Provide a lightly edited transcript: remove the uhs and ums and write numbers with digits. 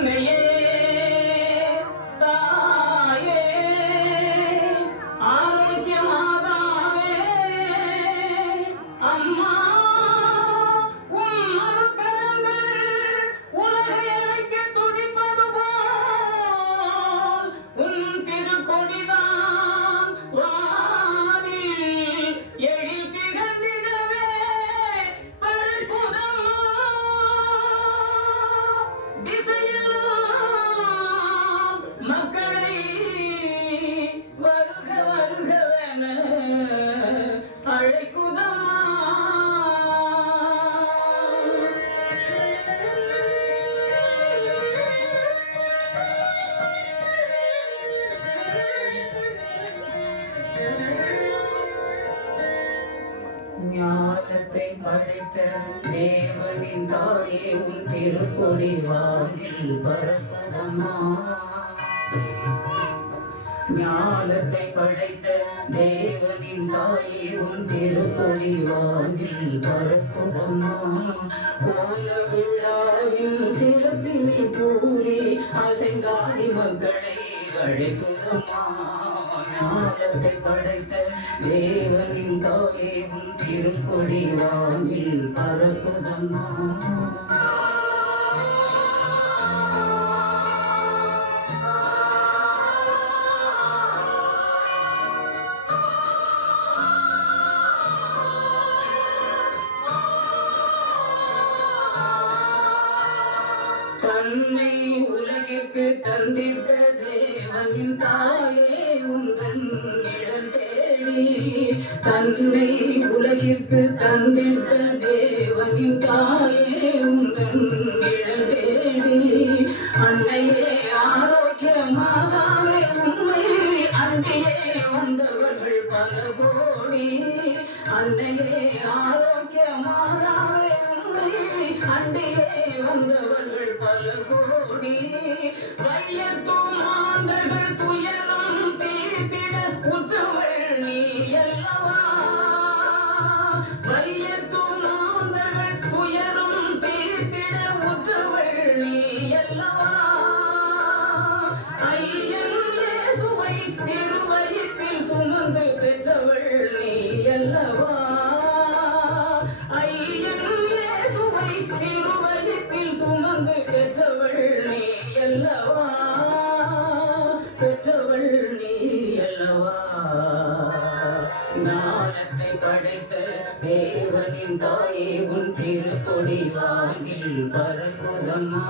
அன்னையே தாயே ஆரோக்கிய மாதாவே அம்மா உன் அருட்கரங்கள் உலகை அழைக்க துடிப்பது போல் உன் திருக்கொடிதான் வானில் எழில் திகழ்ந்திடவே பரப்புதம்மா திசையெல்லாம் மக்களை வருக வருகவென அழைக்குதம்மா. ஞானத்தை படைத்த தேவனின் தாயே உன் திருக்கொடி வாயில் பரப்புதம்மா. ஞானத்தை படைத்த தேவனின் தாயே உன் திருக்கொடி வாயில் பரப்புதம்மா. கோல விழாவில் சிறப்பினை கூறி அசைந்தாடி மக்களை அழைக்குதம்மா. ஞானத்தை படைத்த தேவனின் தாயே உன் திருக்கொடி வாயில் பரப்புதம்மா. தன்னை உலகிற்கு தந்திட்ட தேவனின் தாயே உந்தன் நிழல் தேடி. தன்னை உலகிற்கு தந்திட்ட தேவனின் தாயே உந்தன் நிழல் தேடி. அன்னையே ஆரோக்கிய மாதாவே உண்மை அன்றையே வந்தவர்கள் பல கோடி. அன்னையே ஆரோக்கிய மாதாவே உண்மை அன்றையே வந்தவர்கள் பல கோடி. வையத்தும் மாந்தர்கள் துயரம் தீர்த்திட உற்றவள் நீ அல்லவா. வையத்தும் மாந்தர்கள் துயரம் தீர்த்திட உற்றவள் நீ அல்லவா. ஐயன் இயேசுவை திருவயிற்றில் சுமந்து பெற்றவள் நீ அல்லவா. ஐயன் இயேசுவை திருவயிற்றில் சுமந்து பெற்றவள் நீ அல்லவா. பெற்றவள் நீ அல்லவா. ஞானத்தை படைத்த தேவனின் தாயே உன் திருக்கொடி வாயில் பரப்புதம்மா.